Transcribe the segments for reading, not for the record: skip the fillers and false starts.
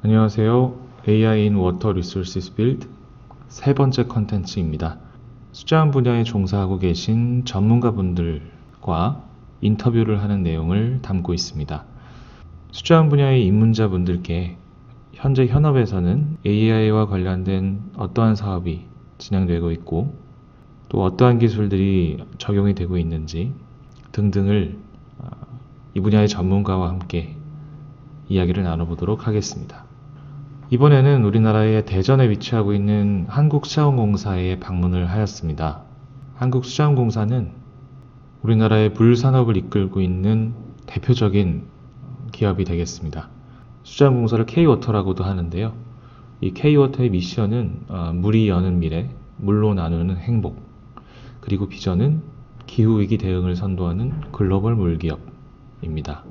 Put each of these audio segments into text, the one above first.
안녕하세요. AI in Water Resources Build 세 번째 컨텐츠입니다. 수자원 분야에 종사하고 계신 전문가분들과 인터뷰를 하는 내용을 담고 있습니다. 수자원 분야의 입문자분들께 현재 현업에서는 AI와 관련된 어떠한 사업이 진행되고 있고 또 어떠한 기술들이 적용이 되고 있는지 등등을 이 분야의 전문가와 함께 이야기를 나눠보도록 하겠습니다. 이번에는 우리나라의 대전에 위치하고 있는 한국수자원공사에 방문을 하였습니다. 한국수자원공사는 우리나라의 물산업을 이끌고 있는 대표적인 기업이 되겠습니다. 수자원공사를 K워터라고도 하는데요. 이 K워터의 미션은 물이 여는 미래, 물로 나누는 행복, 그리고 비전은 기후위기 대응을 선도하는 글로벌 물기업입니다.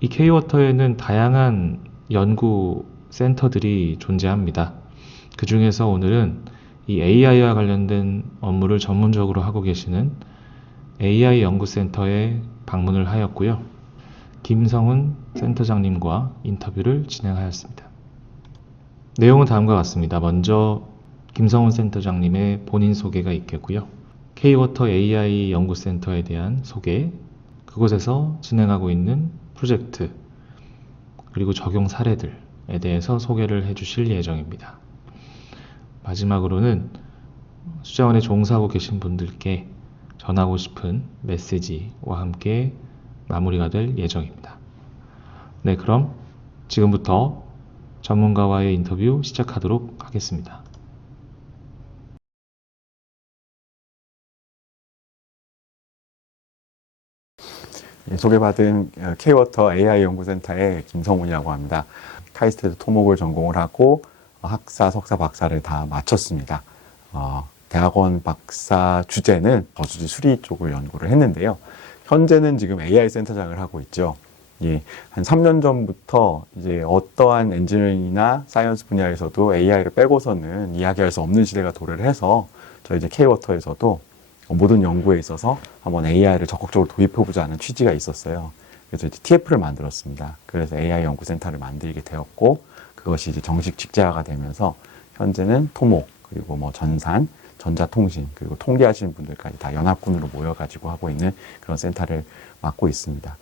이 K워터에는 다양한 연구 센터들이 존재합니다. 그 중에서 오늘은 이 AI와 관련된 업무를 전문적으로 하고 계시는 AI 연구센터에 방문을 하였고요. 김성훈 센터장님과 인터뷰를 진행하였습니다. 내용은 다음과 같습니다. 먼저 김성훈 센터장님의 본인 소개가 있겠고요. K워터 AI 연구센터에 대한 소개, 그곳에서 진행하고 있는 프로젝트, 그리고 적용 사례들에 대해서 소개를 해주실 예정입니다. 마지막으로는 수자원에 종사하고 계신 분들께 전하고 싶은 메시지와 함께 마무리가 될 예정입니다. 네, 그럼 지금부터 전문가와의 인터뷰 시작하도록 하겠습니다. 소개받은 K워터 AI 연구센터의 김성훈이라고 합니다. 카이스트에서 토목을 전공을 하고 학사, 석사, 박사를 다 마쳤습니다. 대학원 박사 주제는 저수지 수리 쪽을 연구를 했는데요. 현재는 지금 AI 센터장을 하고 있죠. 한 3년 전부터 이제 어떠한 엔지니어링이나 사이언스 분야에서도 AI를 빼고서는 이야기할 수 없는 시대가 도래를 해서 저희 이제 K워터에서도 모든 연구에 있어서 한번 AI를 적극적으로 도입해보자는 취지가 있었어요. 그래서 이제 TF를 만들었습니다. 그래서 AI 연구센터를 만들게 되었고, 그것이 이제 정식 직제화가 되면서 현재는 토목, 그리고 뭐 전산, 전자통신, 그리고 통계하시는 분들까지 다 연합군으로 모여가지고 하고 있는 그런 센터를 맡고 있습니다.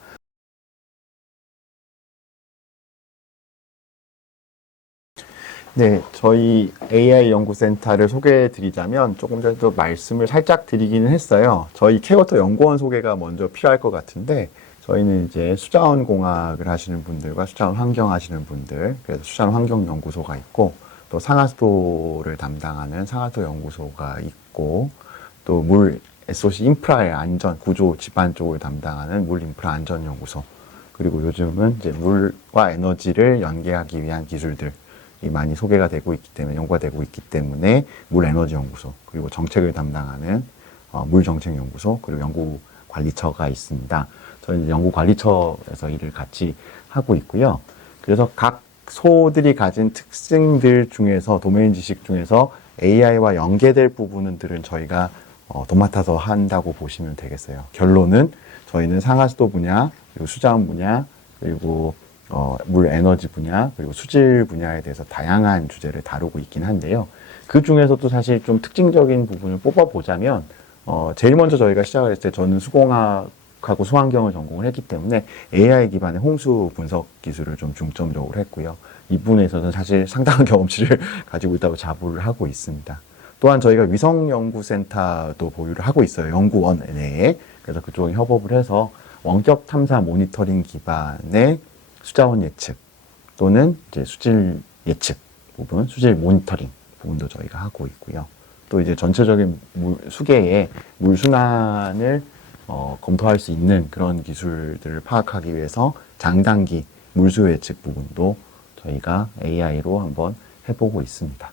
네, 저희 AI 연구센터를 소개해 드리자면 조금 전에도 말씀을 살짝 드리기는 했어요. 저희 K워터 연구원 소개가 먼저 필요할 것 같은데, 저희는 이제 수자원 공학을 하시는 분들과 수자원 환경 하시는 분들, 그래서 수자원 환경 연구소가 있고, 또 상하수도를 담당하는 상하수도 연구소가 있고, 또 물 SOC 인프라의 안전 구조 집안 쪽을 담당하는 물 인프라 안전 연구소, 그리고 요즘은 이제 물과 에너지를 연계하기 위한 기술들 많이 소개가 되고 있기 때문에, 연구가 되고 있기 때문에 물에너지연구소, 그리고 정책을 담당하는 물정책연구소, 그리고 연구관리처가 있습니다. 저는 연구관리처에서 일을 같이 하고 있고요. 그래서 각 소들이 가진 특징들 중에서, 도메인 지식 중에서 AI와 연계될 부분들은 저희가 도맡아서 한다고 보시면 되겠어요. 결론은 저희는 상하수도 분야, 그리고 수자원 분야, 그리고 물 에너지 분야, 그리고 수질 분야에 대해서 다양한 주제를 다루고 있긴 한데요. 그 중에서도 사실 좀 특징적인 부분을 뽑아보자면, 제일 먼저 저희가 시작을 했을 때 저는 수공학하고 수환경을 전공을 했기 때문에 AI 기반의 홍수 분석 기술을 좀 중점적으로 했고요. 이 부분에서는 사실 상당한 경험치를 가지고 있다고 자부를 하고 있습니다. 또한 저희가 위성연구센터도 보유를 하고 있어요. 연구원 내에. 그래서 그쪽에 협업을 해서 원격 탐사 모니터링 기반의 수자원 예측 또는 이제 수질 예측 부분, 수질 모니터링 부분도 저희가 하고 있고요. 또 이제 전체적인 수계의 물 순환을 검토할 수 있는 그런 기술들을 파악하기 위해서 장단기 물수 예측 부분도 저희가 AI로 한번 해보고 있습니다.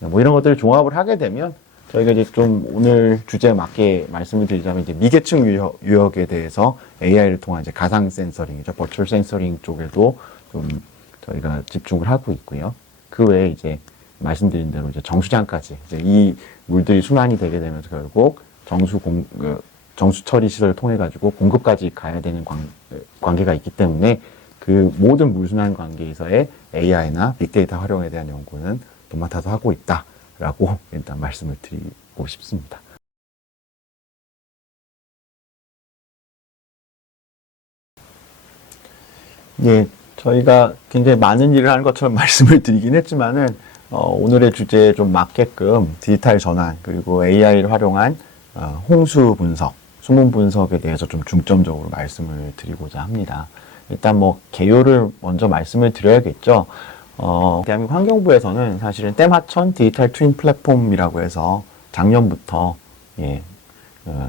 뭐 이런 것들을 종합을 하게 되면 저희가 이제 좀 오늘 주제에 맞게 말씀을 드리자면 이제 미계층 유역에 대해서 AI를 통한 이제 가상 센서링이죠. 버추얼 센서링 쪽에도 좀 저희가 집중을 하고 있고요. 그 외에 이제 말씀드린 대로 이제 정수장까지 이제 이 물들이 순환이 되게 되면서 결국 정수 처리 시설을 통해 가지고 공급까지 가야 되는 관계가 있기 때문에 그 모든 물순환 관계에서의 AI나 빅데이터 활용에 대한 연구는 도맡아서 하고 있다라고 일단 말씀을 드리고 싶습니다. 예, 저희가 굉장히 많은 일을 하는 것처럼 말씀을 드리긴 했지만은, 오늘의 주제에 좀 맞게끔 디지털 전환, 그리고 AI를 활용한 홍수 분석, 수문 분석에 대해서 좀 중점적으로 말씀을 드리고자 합니다. 일단 뭐, 개요를 먼저 말씀을 드려야겠죠. 대한민국 환경부에서는 사실은 댐 하천 디지털 트윈 플랫폼이라고 해서 작년부터, 예,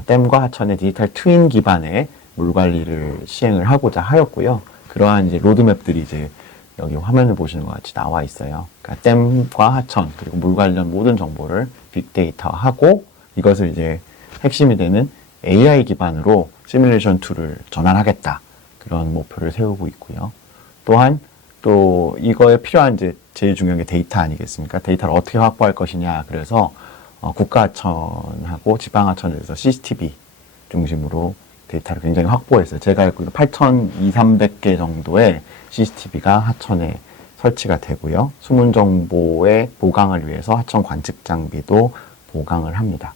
댐과 하천의 디지털 트윈 기반의 물 관리를 시행을 하고자 하였고요. 그러한 이제 로드맵들이 이제 여기 화면을 보시는 것 같이 나와 있어요. 그러니까 댐과 하천 그리고 물 관련 모든 정보를 빅데이터하고 이것을 이제 핵심이 되는 AI 기반으로 시뮬레이션 툴을 전환하겠다. 그런 목표를 세우고 있고요. 또한 또 이거에 필요한 이제 제일 중요한 게 데이터 아니겠습니까? 데이터를 어떻게 확보할 것이냐. 그래서 국가하천하고 지방하천에서 CCTV 중심으로 데이터를 굉장히 확보했어요. 제가 알기로 8,200-300개 정도의 CCTV가 하천에 설치가 되고요. 수문 정보의 보강을 위해서 하천 관측 장비도 보강을 합니다.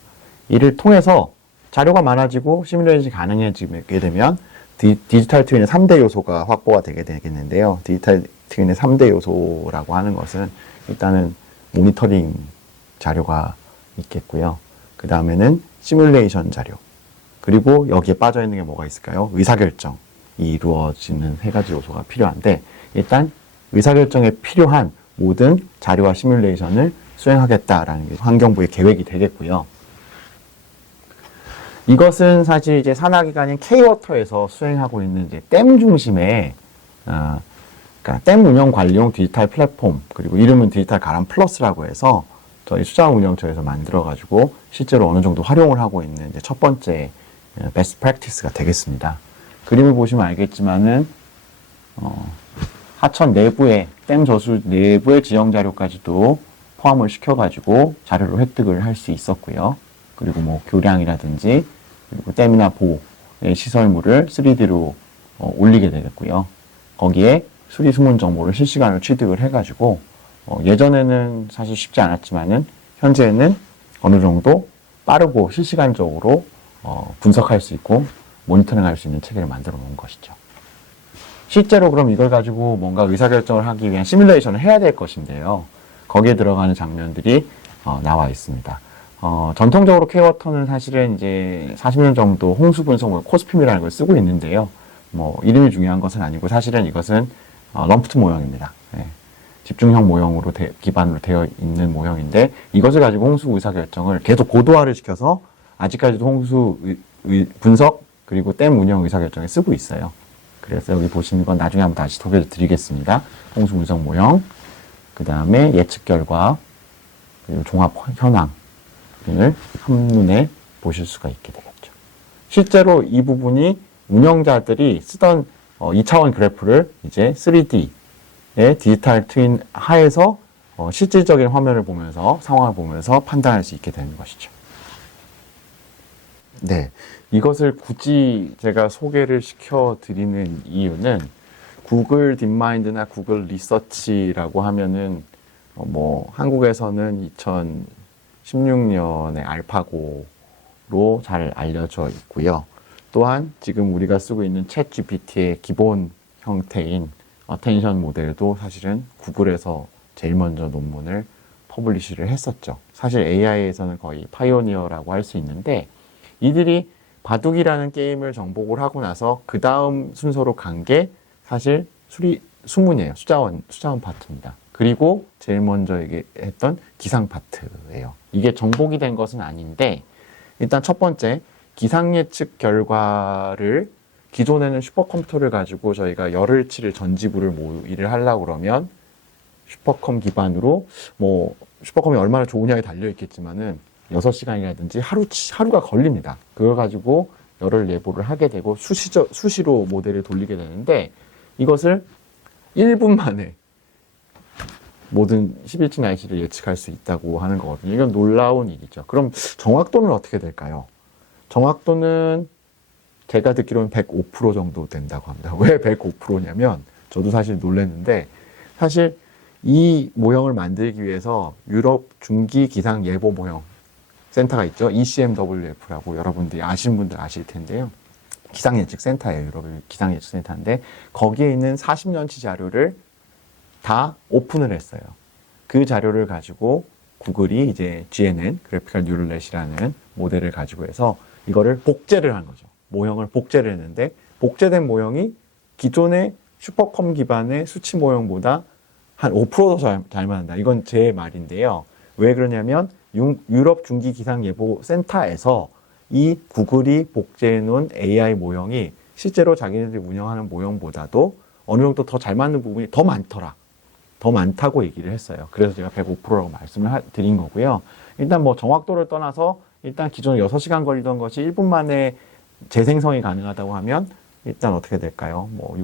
이를 통해서 자료가 많아지고 시뮬레이션이 가능해지게 되면 디지털 트윈의 3대 요소가 확보가 되게 되겠는데요. 디지털 트윈의 3대 요소라고 하는 것은 일단은 모니터링 자료가 있겠고요. 그 다음에는 시뮬레이션 자료. 그리고 여기에 빠져있는 게 뭐가 있을까요? 의사결정이 이루어지는 세 가지 요소가 필요한데 일단 의사결정에 필요한 모든 자료와 시뮬레이션을 수행하겠다라는 게 환경부의 계획이 되겠고요. 이것은 사실 이제 산하기관인 K-워터에서 수행하고 있는 이제 댐 중심의 그러니까 댐 운영 관리용 디지털 플랫폼 그리고 이름은 디지털 가람 플러스라고 해서 저희 수자원운영처에서 만들어가지고 실제로 어느 정도 활용을 하고 있는 이제 첫 번째 베스트 프랙티스가 되겠습니다. 그림을 보시면 알겠지만은 하천 내부의 댐 저수 내부의 지형 자료까지도 포함을 시켜가지고 자료를 획득을 할 수 있었고요. 그리고 뭐 교량이라든지 그리고 댐이나 보의 시설물을 3D로 올리게 되겠고요. 거기에 수리 수문 정보를 실시간으로 취득을 해가지고 예전에는 사실 쉽지 않았지만은 현재는 어느 정도 빠르고 실시간적으로 분석할 수 있고 모니터링 할 수 있는 체계를 만들어 놓은 것이죠. 실제로 그럼 이걸 가지고 뭔가 의사결정을 하기 위한 시뮬레이션을 해야 될 것인데요. 거기에 들어가는 장면들이 나와 있습니다. 전통적으로 K-워터는 사실은 이제 40년 정도 홍수 분석 코스핌이라는 걸 쓰고 있는데요. 뭐 이름이 중요한 것은 아니고 사실은 이것은 럼프트 모형입니다. 네. 집중형 모형으로 기반으로 되어 있는 모형인데 이것을 가지고 홍수 의사결정을 계속 고도화를 시켜서 아직까지도 홍수 분석 그리고 댐 운영 의사결정에 쓰고 있어요. 그래서 여기 보시는 건 나중에 한번 다시 소개해 드리겠습니다. 홍수 분석 모형, 그 다음에 예측 결과, 그리고 종합 현황 등을 한눈에 보실 수가 있게 되겠죠. 실제로 이 부분이 운영자들이 쓰던 2차원 그래프를 이제 3D의 디지털 트윈 하에서 실질적인 화면을 보면서 상황을 보면서 판단할 수 있게 되는 것이죠. 네, 이것을 굳이 제가 소개를 시켜드리는 이유는 구글 딥마인드나 구글 리서치라고 하면은 뭐 한국에서는 2016년에 알파고로 잘 알려져 있고요. 또한 지금 우리가 쓰고 있는 챗 GPT의 기본 형태인 어텐션 모델도 사실은 구글에서 제일 먼저 논문을 퍼블리시를 했었죠. 사실 AI에서는 거의 파이오니어라고 할 수 있는데 이들이 바둑이라는 게임을 정복을 하고 나서 그 다음 순서로 간 게 사실 수문이에요. 수자원 파트입니다. 그리고 제일 먼저 얘기했던 기상 파트예요. 이게 정복이 된 것은 아닌데 일단 첫 번째 기상 예측 결과를 기존에는 슈퍼컴퓨터를 가지고 저희가 열흘 치를 전지부를 모의를 하려고 그러면 슈퍼컴 기반으로 뭐 슈퍼컴이 얼마나 좋으냐에 달려 있겠지만은 6시간이라든지 하루가 걸립니다. 그걸 가지고 열흘 예보를 하게 되고 수시로 모델을 돌리게 되는데 이것을 1분 만에 모든 11층 날씨를 예측할 수 있다고 하는 거거든요. 이건 놀라운 일이죠. 그럼 정확도는 어떻게 될까요? 정확도는 제가 듣기로는 105% 정도 된다고 합니다. 왜 105%냐면 저도 사실 놀랐는데 사실 이 모형을 만들기 위해서 유럽 중기 기상 예보 모형 센터가 있죠. ECMWF라고 여러분들이 아시는 분들 아실 텐데요. 기상 예측 센터예요. 유럽의 기상 예측 센터인데 거기에 있는 40년치 자료를 다 오픈을 했어요. 그 자료를 가지고 구글이 이제 GNN, 그래피컬 뉴럴넷이라는 모델을 가지고 해서 이거를 복제를 한 거죠. 모형을 복제를 했는데 복제된 모형이 기존의 슈퍼컴 기반의 수치 모형보다 한 5%더 잘 맞는다. 이건 제 말인데요. 왜 그러냐면 유럽 중기 기상 예보 센터에서 이 구글이 복제해 놓은 AI 모형이 실제로 자기네들이 운영하는 모형보다도 어느 정도 더 잘 맞는 부분이 더 많더라. 더 많다고 얘기를 했어요. 그래서 제가 105%라고 말씀을 드린 거고요. 일단 뭐 정확도를 떠나서 일단 기존에 6시간 걸리던 것이 1분 만에 재생성이 가능하다고 하면 일단 어떻게 될까요? 뭐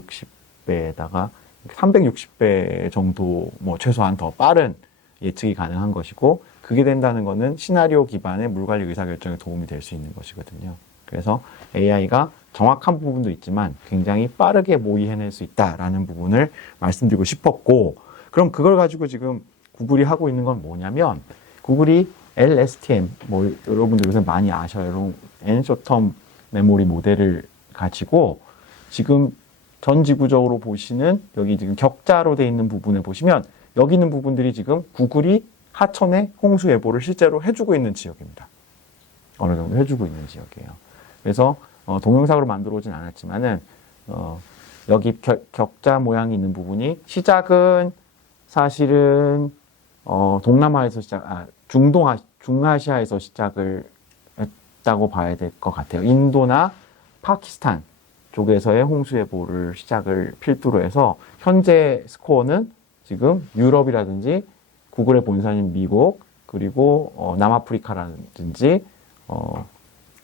60배에다가 360배 정도 뭐 최소한 더 빠른 예측이 가능한 것이고 그게 된다는 거는 시나리오 기반의 물관리 의사결정에 도움이 될 수 있는 것이거든요. 그래서 AI가 정확한 부분도 있지만 굉장히 빠르게 모의해낼 수 있다라는 부분을 말씀드리고 싶었고 그럼 그걸 가지고 지금 구글이 하고 있는 건 뭐냐면 구글이 LSTM 뭐 여러분들 요새 많이 아셔요. 앤쇼텀 메모리 모델을 가지고 지금 전 지구적으로 보시는 여기 지금 격자로 되어 있는 부분을 보시면 여기 있는 부분들이 지금 구글이 하천의 홍수 예보를 실제로 해주고 있는 지역입니다. 어느 정도 해주고 있는 지역이에요. 그래서 동영상으로 만들어 오진 않았지만은 여기 격자 모양이 있는 부분이 시작은 사실은 동남아에서 중아시아에서 시작을 했다고 봐야 될 것 같아요. 인도나 파키스탄 쪽에서의 홍수 예보를 시작을 필두로 해서 현재 스코어는 지금 유럽이라든지 구글의 본사인 미국 그리고 남아프리카라든지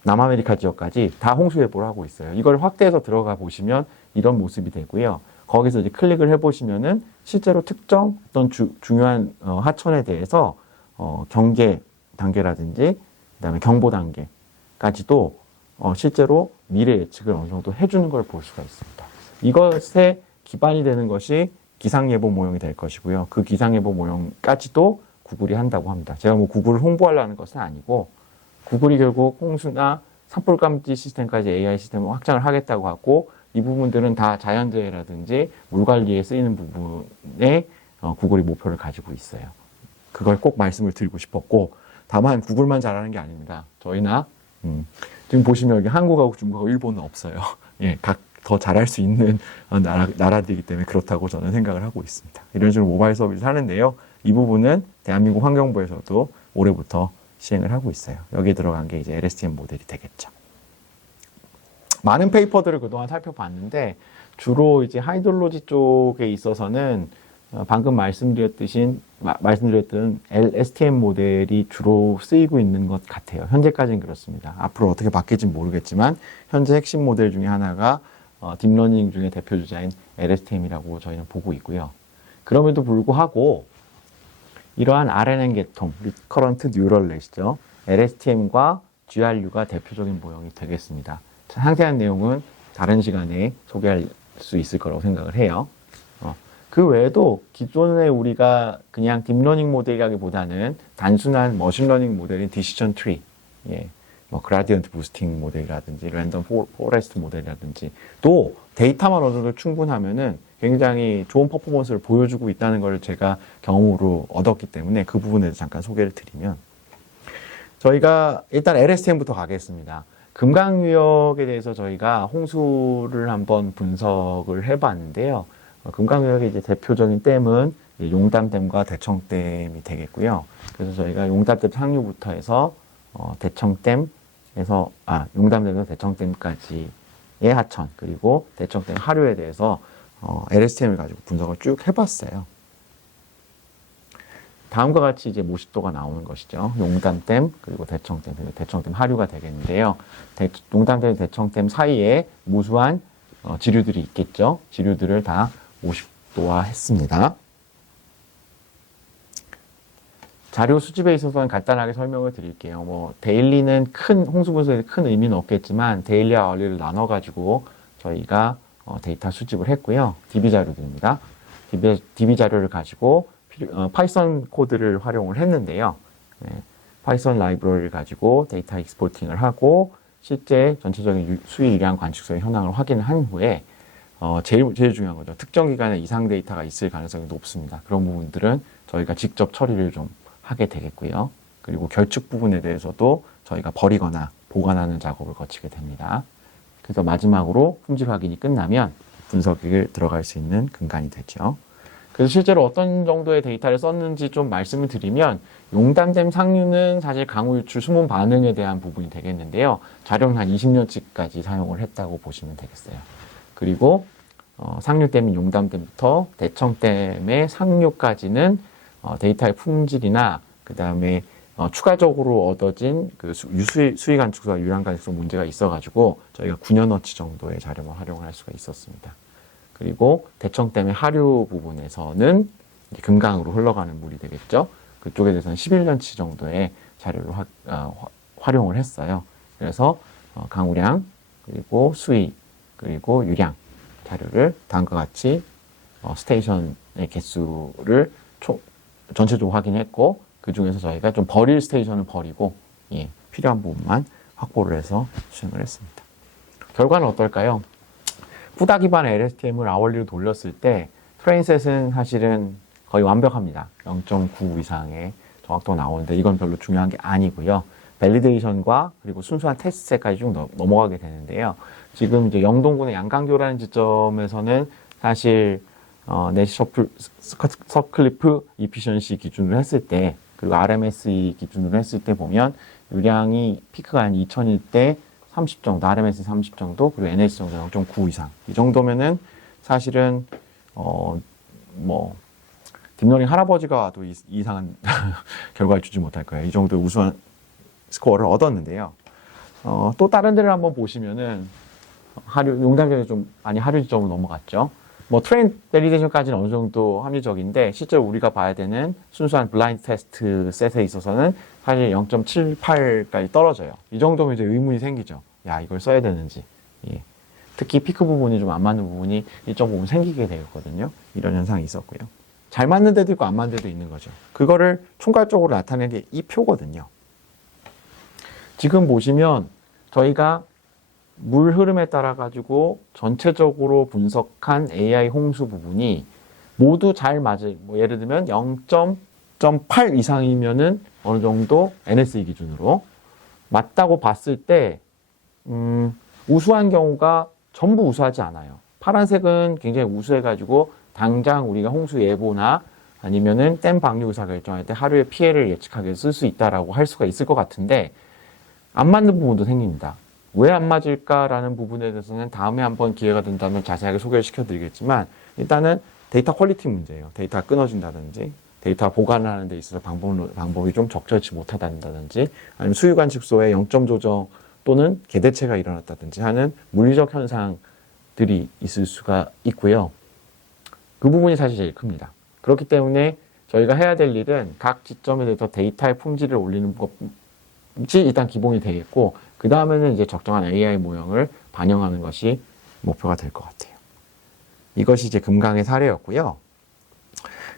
남아메리카 지역까지 다 홍수 예보를 하고 있어요. 이걸 확대해서 들어가 보시면 이런 모습이 되고요. 거기서 이제 클릭을 해보시면은 실제로 특정 어떤 중요한 하천에 대해서 경계 단계라든지 그다음에 경보 단계까지도 실제로 미래 예측을 어느 정도 해주는 걸 볼 수가 있습니다. 이것에 기반이 되는 것이 기상예보 모형이 될 것이고요. 그 기상예보 모형까지도 구글이 한다고 합니다. 제가 뭐 구글을 홍보하려는 것은 아니고 구글이 결국 홍수나 산불 감지 시스템까지 AI 시스템을 확장을 하겠다고 하고 이 부분들은 다 자연재해라든지 물 관리에 쓰이는 부분에 구글이 목표를 가지고 있어요. 그걸 꼭 말씀을 드리고 싶었고 다만 구글만 잘하는 게 아닙니다. 저희나 지금 보시면 여기 한국하고 중국하고 일본은 없어요. 예, 각 더 잘할 수 있는 나라들이기 때문에 그렇다고 저는 생각을 하고 있습니다. 이런 식으로 모바일 서비스 하는데요. 이 부분은 대한민국 환경부에서도 올해부터 시행을 하고 있어요. 여기에 들어간 게 이제 LSTM 모델이 되겠죠. 많은 페이퍼들을 그동안 살펴봤는데 주로 이제 하이드롤로지 쪽에 있어서는 방금 말씀드렸던 LSTM 모델이 주로 쓰이고 있는 것 같아요. 현재까지는 그렇습니다. 앞으로 어떻게 바뀔지 모르겠지만 현재 핵심 모델 중에 하나가 딥러닝 중에 대표 주자인 LSTM이라고 저희는 보고 있고요. 그럼에도 불구하고 이러한 RNN 계통, 리커런트 뉴럴넷이죠. LSTM과 GRU가 대표적인 모형이 되겠습니다. 상세한 내용은 다른 시간에 소개할 수 있을 거라고 생각을 해요. 그 외에도 기존에 우리가 그냥 딥러닝 모델이라기보다는 단순한 머신러닝 모델인 디시전 트리, 뭐 그라디언트 부스팅 모델이라든지 랜덤 포레스트 모델이라든지 또 데이터만 어느 정도 충분하면은 굉장히 좋은 퍼포먼스를 보여주고 있다는 걸 제가 경험으로 얻었기 때문에 그 부분에 대해서 잠깐 소개를 드리면 저희가 일단 LSTM부터 가겠습니다. 금강유역에 대해서 저희가 홍수를 한번 분석을 해봤는데요. 금강유역의 이제 대표적인 댐은 용담댐과 대청댐이 되겠고요. 그래서 저희가 용담댐 상류부터 해서 용담댐에서 대청댐까지의 하천 그리고 대청댐 하류에 대해서 LSTM을 가지고 분석을 쭉 해봤어요. 다음과 같이 이제 모식도가 나오는 것이죠. 용담댐 그리고 대청댐 그리고 대청댐 하류가 되겠는데요. 용담댐 대청댐 사이에 무수한 지류들이 있겠죠. 지류들을 다 50도화 했습니다. 자료 수집에 있어서는 간단하게 설명을 드릴게요. 뭐 데일리는 큰 홍수 분석에 큰 의미는 없겠지만 데일리와 얼리를 나눠 가지고 저희가 데이터 수집을 했고요. DB 자료들입니다. DB 자료를 가지고 파이썬 코드를 활용을 했는데요. 네, 파이썬 라이브러리를 가지고 데이터 익스포팅을 하고 실제 전체적인 수익량 관측소의 현황을 확인을 한 후에 제일 중요한 거죠. 특정 기간에 이상 데이터가 있을 가능성이 높습니다. 그런 부분들은 저희가 직접 처리를 좀 하게 되겠고요. 그리고 결축 부분에 대해서도 저희가 버리거나 보관하는 작업을 거치게 됩니다. 그래서 마지막으로 품질 확인이 끝나면 분석을 들어갈 수 있는 근간이 되죠. 그래서 실제로 어떤 정도의 데이터를 썼는지 좀 말씀을 드리면 용담댐 상류는 사실 강우 유출 수문 반응에 대한 부분이 되겠는데요. 자료는 한 20년치까지 사용을 했다고 보시면 되겠어요. 그리고 상류댐인 용담댐부터 대청댐의 상류까지는 데이터의 품질이나 그 다음에 추가적으로 얻어진 그 수위 관측소와 유량 관측소 문제가 있어가지고 저희가 9년어치 정도의 자료만 활용할 수가 있었습니다. 그리고 대청댐의 하류 부분에서는 금강으로 흘러가는 물이 되겠죠. 그쪽에 대해서는 11년치 정도의 자료를 활용을 했어요. 그래서 강우량, 그리고 수위, 그리고 유량 자료를 다음과 같이 스테이션의 개수를 전체적으로 확인했고 그 중에서 저희가 좀 버릴 스테이션을 버리고 필요한 부분만 확보를 해서 수행을 했습니다. 결과는 어떨까요? 후다 기반 LSTM을 아월리로 돌렸을 때 트레인셋은 사실은 거의 완벽합니다. 0.9 이상의 정확도가 나오는데 이건 별로 중요한 게 아니고요. 밸리데이션과 그리고 순수한 테스트셋까지 쭉 넘어가게 되는데요. 지금 이제 영동군의 양강교라는 지점에서는 사실 내시 서클리프 이피션시 기준으로 했을 때 그리고 RMSE 기준으로 했을 때 보면 유량이 피크가 한 2000일 때 30 정도, RMS 30 정도, 그리고 NS 정도 0.9 이상. 이 정도면은 사실은, 딥러닝 할아버지가 와도 이상한 결과를 주지 못할 거예요. 이 정도 우수한 스코어를 얻었는데요. 또 다른 데를 한번 보시면은, 용담점에 좀 많이 하류 지점으로 넘어갔죠. 트레인 밸리데이션까지는 어느 정도 합리적인데, 실제로 우리가 봐야 되는 순수한 블라인드 테스트 셋에 있어서는 사실 0.78까지 떨어져요. 이 정도면 이제 의문이 생기죠. 야, 이걸 써야 되는지. 예. 특히 피크 부분이 좀 안 맞는 부분이 일정 부분 생기게 되었거든요. 이런 현상이 있었고요. 잘 맞는 데도 있고 안 맞는 데도 있는 거죠. 그거를 총괄적으로 나타낸 게 이 표거든요. 지금 보시면 저희가 물 흐름에 따라 가지고 전체적으로 분석한 AI 홍수 부분이 모두 잘 맞을, 예를 들면 0.8 이상이면은 어느 정도 NSE 기준으로 맞다고 봤을 때, 우수한 경우가 전부 우수하지 않아요. 파란색은 굉장히 우수해가지고 당장 우리가 홍수 예보나 아니면은 댐 방류 의사 결정할 때 하루의 피해를 예측하게 쓸 수 있다라고 할 수가 있을 것 같은데 안 맞는 부분도 생깁니다. 왜 안 맞을까라는 부분에 대해서는 다음에 한번 기회가 된다면 자세하게 소개를 시켜드리겠지만 일단은 데이터 퀄리티 문제예요. 데이터가 끊어진다든지 데이터 보관을 하는 데 있어서 방법이 좀 적절치 못하다든지 아니면 수유 관측소에 0점 조정 또는 개대체가 일어났다든지 하는 물리적 현상들이 있을 수가 있고요. 그 부분이 사실 제일 큽니다. 그렇기 때문에 저희가 해야 될 일은 각 지점에 대해서 데이터의 품질을 올리는 것이 일단 기본이 되겠고 그 다음에는 이제 적정한 AI 모형을 반영하는 것이 목표가 될 것 같아요. 이것이 이제 금강의 사례였고요.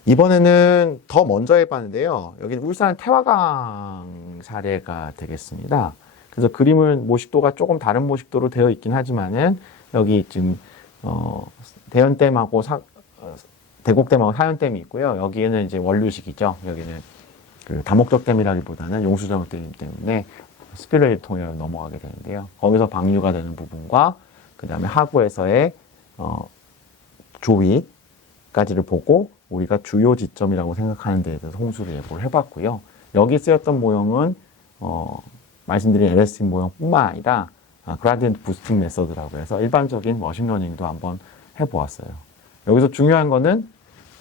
이번에는 더 먼저 해봤는데요. 여기는 울산 태화강 사례가 되겠습니다. 그래서 그림은 모식도가 조금 다른 모식도로 되어 있긴 하지만은 여기 지금 대연댐하고 대곡댐하고 사연댐이 있고요. 여기에는 이제 원류식이죠. 여기는 그 다목적 댐이라기보다는 용수정댐이기 때문에 스필레이를 통해 넘어가게 되는데요. 거기서 방류가 되는 부분과 그 다음에 하구에서의 조위까지를 보고 우리가 주요 지점이라고 생각하는 데에 대해서 홍수를 예보를 해봤고요. 여기 쓰였던 모형은 말씀드린 LSTM 모형뿐만 아니라 그라디언트 부스팅 메서드라고 해서 일반적인 머신러닝도 한번 해보았어요. 여기서 중요한 거는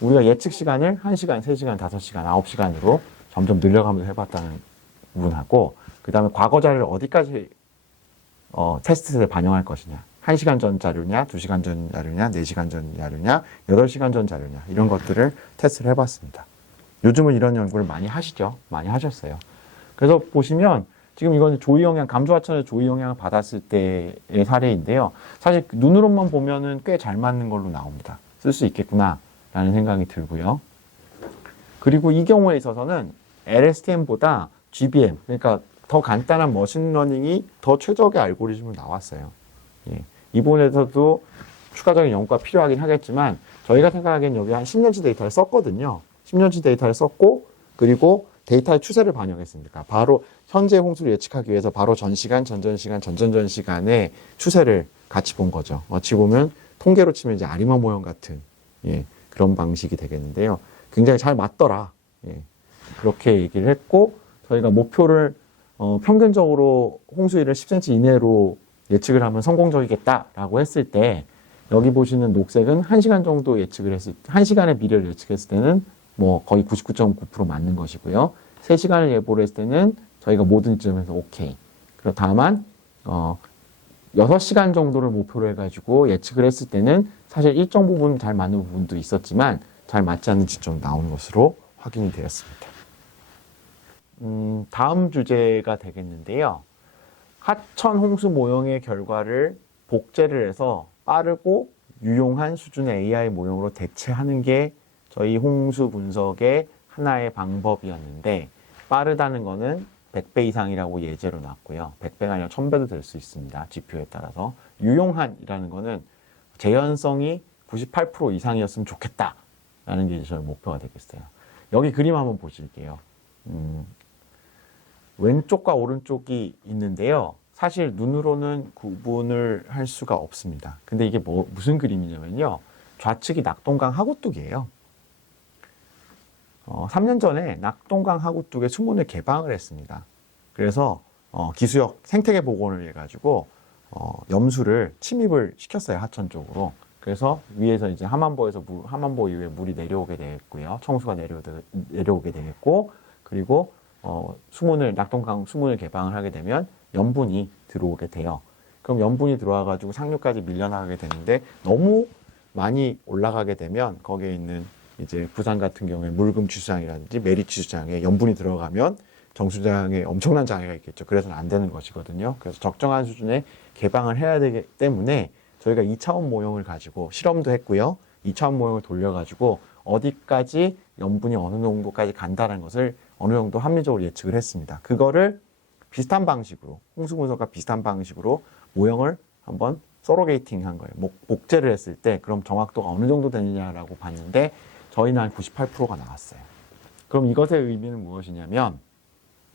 우리가 예측 시간을 1시간, 3시간, 5시간, 9시간으로 점점 늘려가면서 해봤다는 부분하고 그 다음에 과거 자료를 어디까지 테스트셋에 반영할 것이냐. 1시간 전 자료냐, 2시간 전 자료냐, 4시간 전 자료냐, 8시간 전 자료냐 이런 것들을 테스트를 해봤습니다. 요즘은 이런 연구를 많이 하시죠. 많이 하셨어요. 그래서 보시면 지금 이거는 조이 영향, 감소하천에서 조이 영향을 받았을 때의 사례인데요. 사실 눈으로만 보면은 꽤 잘 맞는 걸로 나옵니다. 쓸 수 있겠구나라는 생각이 들고요. 그리고 이 경우에 있어서는 LSTM보다 GBM, 그러니까 더 간단한 머신러닝이 더 최적의 알고리즘으로 나왔어요. 예. 이 부분에서도 추가적인 연구가 필요하긴 하겠지만 저희가 생각하기엔 여기 한 10년치 데이터를 썼거든요. 10년치 데이터를 썼고 그리고 데이터의 추세를 반영했습니다. 바로 현재 홍수를 예측하기 위해서 바로 전시간, 전전시간, 전전전시간의 추세를 같이 본 거죠. 어찌 보면 통계로 치면 이제 아리마 모형 같은 그런 방식이 되겠는데요. 굉장히 잘 맞더라. 그렇게 얘기를 했고 저희가 목표를 평균적으로 홍수일을 10cm 이내로 예측을 하면 성공적이겠다라고 했을 때 여기 보시는 녹색은 1시간 정도 예측을 했을 때 1시간의 미래를 예측했을 때는 뭐 거의 99.9% 맞는 것이고요. 3시간을 예보를 했을 때는 저희가 모든 지점에서 오케이. 그리고 다만 6시간 정도를 목표로 해가지고 예측을 했을 때는 사실 일정 부분 잘 맞는 부분도 있었지만 잘 맞지 않는 지점이 나오는 것으로 확인이 되었습니다. 다음 주제가 되겠는데요. 하천 홍수 모형의 결과를 복제를 해서 빠르고 유용한 수준의 AI 모형으로 대체하는 게 저희 홍수 분석의 하나의 방법이었는데 빠르다는 거는 100배 이상이라고 예제로 놨고요. 100배가 아니라 1000배도 될 수 있습니다. 지표에 따라서. 유용한이라는 거는 재현성이 98% 이상이었으면 좋겠다라는 게 저희 목표가 되겠어요. 여기 그림 한번 보실게요. 왼쪽과 오른쪽이 있는데요. 사실 눈으로는 구분을 할 수가 없습니다. 근데 이게 무슨 그림이냐면요. 좌측이 낙동강 하구뚝이에요. 3년 전에 낙동강 하구뚝의 수문을 개방을 했습니다. 그래서 기수역 생태계 복원을 해가지고 염수를 침입을 시켰어요. 하천 쪽으로. 그래서 위에서 이제 함안보에서 함안보 이후에 물이 내려오게 되겠고요. 청수가 내려오게 되겠고 그리고 낙동강 수문을 개방을 하게 되면 염분이 들어오게 돼요. 그럼 염분이 들어와가지고 상류까지 밀려나가게 되는데 너무 많이 올라가게 되면 거기에 있는 이제 부산 같은 경우에 물금 주차장이라든지 매립 주차장에 염분이 들어가면 정수장에 엄청난 장애가 있겠죠. 그래서는 안 되는 것이거든요. 그래서 적정한 수준의 개방을 해야 되기 때문에 저희가 2차원 모형을 가지고 실험도 했고요. 2차원 모형을 돌려가지고 어디까지 염분이 어느 정도까지 간다는 것을 어느 정도 합리적으로 예측을 했습니다. 그거를 비슷한 방식으로, 홍수 분석과 비슷한 방식으로 모형을 한번 서로게이팅 한 거예요. 복제를 했을 때 그럼 정확도가 어느 정도 되느냐라고 봤는데 저희는 한 98%가 나왔어요. 그럼 이것의 의미는 무엇이냐면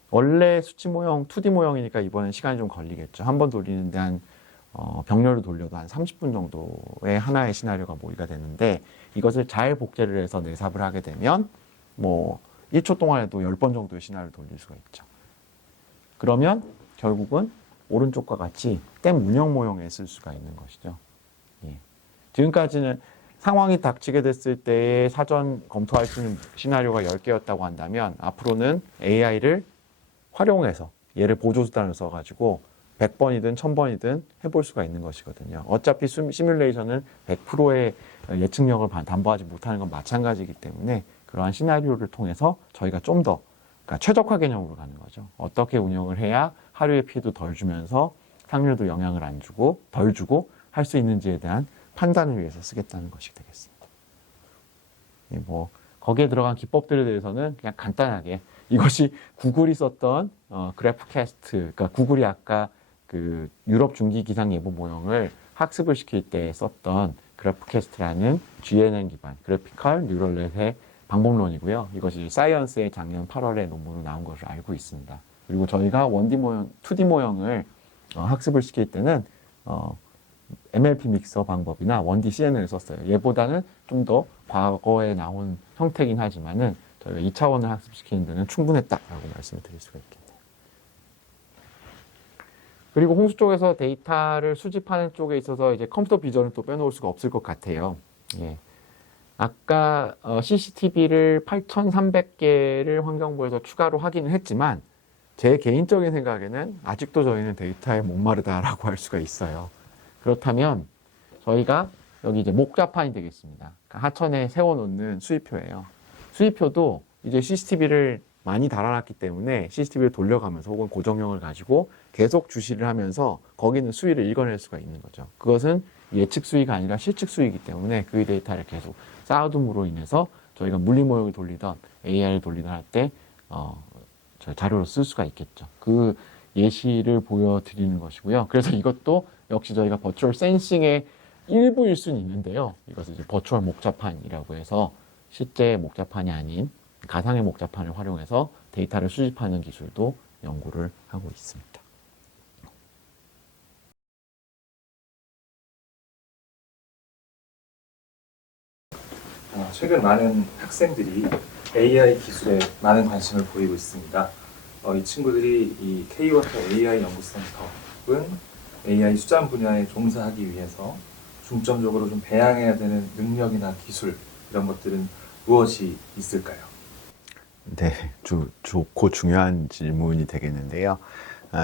원래 수치 모형, 2D 모형이니까 이번엔 시간이 좀 걸리겠죠. 한 번 돌리는데 한 병렬을 돌려도 한 30분 정도의 하나의 시나리오가 모의가 되는데 이것을 잘 복제를 해서 내삽을 하게 되면 뭐 1초 동안에도 10번 정도의 시나리오를 돌릴 수가 있죠. 그러면 결국은 오른쪽과 같이 댐 운영 모형에 쓸 수가 있는 것이죠. 예. 지금까지는 상황이 닥치게 됐을 때에 사전 검토할 수 있는 시나리오가 10개였다고 한다면 앞으로는 AI를 활용해서 얘를 보조수단을 써가지고 100번이든 1000번이든 해볼 수가 있는 것이거든요. 어차피 시뮬레이션은 100%의 예측력을 담보하지 못하는 건 마찬가지이기 때문에 그러한 시나리오를 통해서 저희가 좀 더 그러니까 최적화 개념으로 가는 거죠. 어떻게 운영을 해야 하류의 피해도 덜 주면서 상류도 영향을 안 주고 덜 주고 할 수 있는지에 대한 판단을 위해서 쓰겠다는 것이 되겠습니다. 뭐 거기에 들어간 기법들에 대해서는 그냥 간단하게 이것이 구글이 썼던 그래프캐스트, 그러니까 구글이 아까 그 유럽 중기 기상 예보 모형을 학습을 시킬 때 썼던 그래프캐스트라는 GNN 기반 그래피컬 뉴럴넷의 방법론이고요. 이것이 사이언스의 작년 8월에 논문으로 나온 것으로 알고 있습니다. 그리고 저희가 1D 모형, 2D 모형을 학습을 시킬 때는 MLP 믹서 방법이나 1D CNN을 썼어요. 얘보다는 좀 더 과거에 나온 형태긴 하지만은 저희가 2차원을 학습시키는 데는 충분했다라고 말씀을 드릴 수가 있겠네요. 그리고 홍수 쪽에서 데이터를 수집하는 쪽에 있어서 이제 컴퓨터 비전을 또 빼놓을 수가 없을 것 같아요. 예. 아까 CCTV를 8,300개를 환경부에서 추가로 확인을 했지만 제 개인적인 생각에는 아직도 저희는 데이터에 목마르다라고 할 수가 있어요. 그렇다면 저희가 여기 이제 목자판이 되겠습니다. 그러니까 하천에 세워놓는 수위표예요. 수위표도 이제 CCTV를 많이 달아놨기 때문에 CCTV를 돌려가면서 혹은 고정형을 가지고 계속 주시를 하면서 거기는 수위를 읽어낼 수가 있는 거죠. 그것은 예측 수위가 아니라 실측 수위이기 때문에 그 데이터를 계속 쌓아둠으로 인해서 저희가 물리 모형을 돌리던 AI를 돌리던 할 때 자료로 쓸 수가 있겠죠. 그 예시를 보여드리는 것이고요. 그래서 이것도 역시 저희가 버추얼 센싱의 일부일 수는 있는데요. 이것을 이제 버추얼 목자판이라고 해서 실제 목자판이 아닌 가상의 목자판을 활용해서 데이터를 수집하는 기술도 연구를 하고 있습니다. 최근 많은 학생들이 AI 기술에 많은 관심을 보이고 있습니다. 이 친구들이 이 K워터 AI 연구센터는 AI 수장 분야에 종사하기 위해서 중점적으로 좀 배양해야 되는 능력이나 기술 이런 것들은 무엇이 있을까요? 네, 좋고 중요한 질문이 되겠는데요.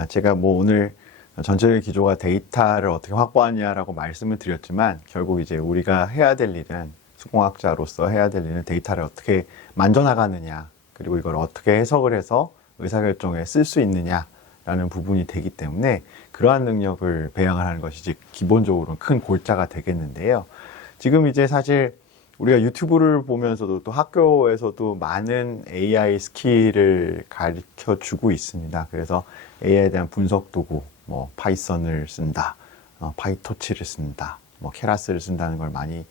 제가 뭐 오늘 전체적인 기조가 데이터를 어떻게 확보하냐라고 말씀을 드렸지만 결국 이제 우리가 해야 될 일은 수공학자로서 해야 될 일은 데이터를 어떻게 만져나가느냐 그리고 이걸 어떻게 해석을 해서 의사결정에 쓸 수 있느냐라는 부분이 되기 때문에 그러한 능력을 배양을 하는 것이 이제 기본적으로는 큰 골자가 되겠는데요. 지금 이제 사실 우리가 유튜브를 보면서도 또 학교에서도 많은 AI 스킬을 가르쳐 주고 있습니다. 그래서 AI에 대한 분석 도구, 뭐 파이썬을 쓴다, 파이토치를 쓴다, 뭐 케라스를 쓴다는 걸 많이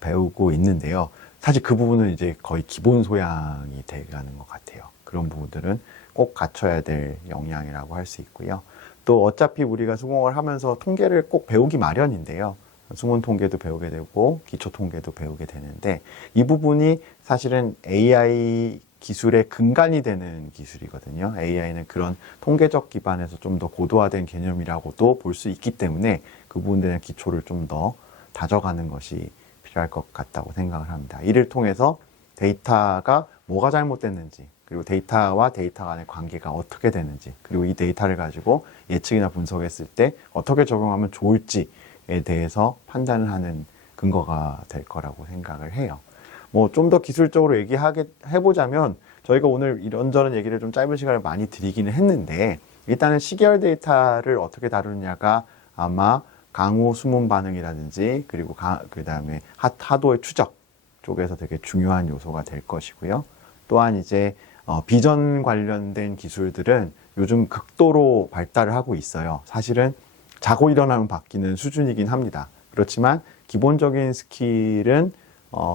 배우고 있는데요. 사실 그 부분은 이제 거의 기본 소양이 돼가는 것 같아요. 그런 부분들은 꼭 갖춰야 될 역량이라고 할 수 있고요. 또 어차피 우리가 수공을 하면서 통계를 꼭 배우기 마련인데요. 수문 통계도 배우게 되고 기초 통계도 배우게 되는데 이 부분이 사실은 AI 기술의 근간이 되는 기술이거든요. AI는 그런 통계적 기반에서 좀 더 고도화된 개념이라고도 볼 수 있기 때문에 그 부분에 대한 기초를 좀 더 다져가는 것이 필요할 것 같다고 생각을 합니다. 이를 통해서 데이터가 뭐가 잘못됐는지 그리고 데이터와 데이터 간의 관계가 어떻게 되는지 그리고 이 데이터를 가지고 예측이나 분석했을 때 어떻게 적용하면 좋을지 에 대해서 판단을 하는 근거가 될 거라고 생각을 해요. 뭐 좀 더 기술적으로 해보자면 저희가 오늘 이런저런 얘기를 좀 짧은 시간을 많이 드리기는 했는데 일단은 시계열 데이터를 어떻게 다루느냐가 아마 강우 수문 반응이라든지 그리고 그 다음에 하도의 추적 쪽에서 되게 중요한 요소가 될 것이고요. 또한 이제 비전 관련된 기술들은 요즘 극도로 발달을 하고 있어요. 사실은 자고 일어나면 바뀌는 수준이긴 합니다. 그렇지만 기본적인 스킬은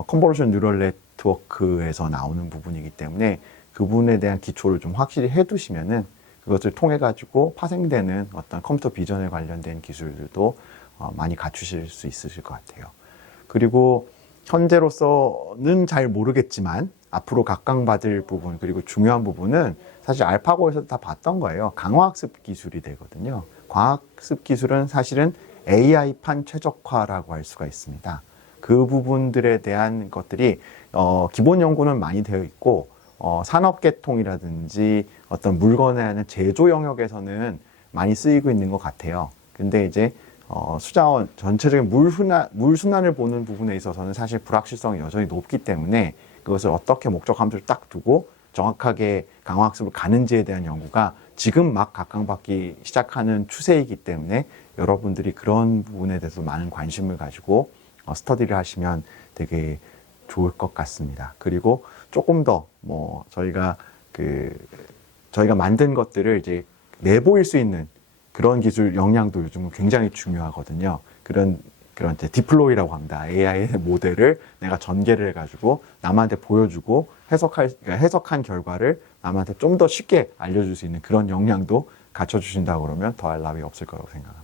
컨볼루션 뉴럴 네트워크에서 나오는 부분이기 때문에 그 부분에 대한 기초를 좀 확실히 해두시면은 그것을 통해 가지고 파생되는 어떤 컴퓨터 비전에 관련된 기술들도 많이 갖추실 수 있으실 것 같아요. 그리고 현재로서는 잘 모르겠지만 앞으로 각광받을 부분 그리고 중요한 부분은 사실 알파고에서 다 봤던 거예요. 강화학습 기술이 되거든요. 과학습 기술은 사실은 AI판 최적화라고 할 수가 있습니다. 그 부분들에 대한 것들이 기본 연구는 많이 되어 있고 산업계통이라든지 어떤 물건에 하는 제조 영역에서는 많이 쓰이고 있는 것 같아요. 근데 이제 수자원 전체적인 물 순환을 보는 부분에 있어서는 사실 불확실성이 여전히 높기 때문에 그것을 어떻게 목적 함수를 딱 두고 정확하게 강화학습을 가는지에 대한 연구가 지금 막 각광받기 시작하는 추세이기 때문에 여러분들이 그런 부분에 대해서 많은 관심을 가지고 스터디를 하시면 되게 좋을 것 같습니다. 그리고 조금 더 뭐 저희가 만든 것들을 이제 내보일 수 있는 그런 기술 역량도 요즘은 굉장히 중요하거든요. 그런 이제 디플로이라고 합니다. AI 모델을 내가 전개를 해가지고 남한테 보여주고 해석한 결과를 남한테 좀 더 쉽게 알려줄 수 있는 그런 역량도 갖춰주신다고 그러면 더할 나위 없을 거라고 생각합니다.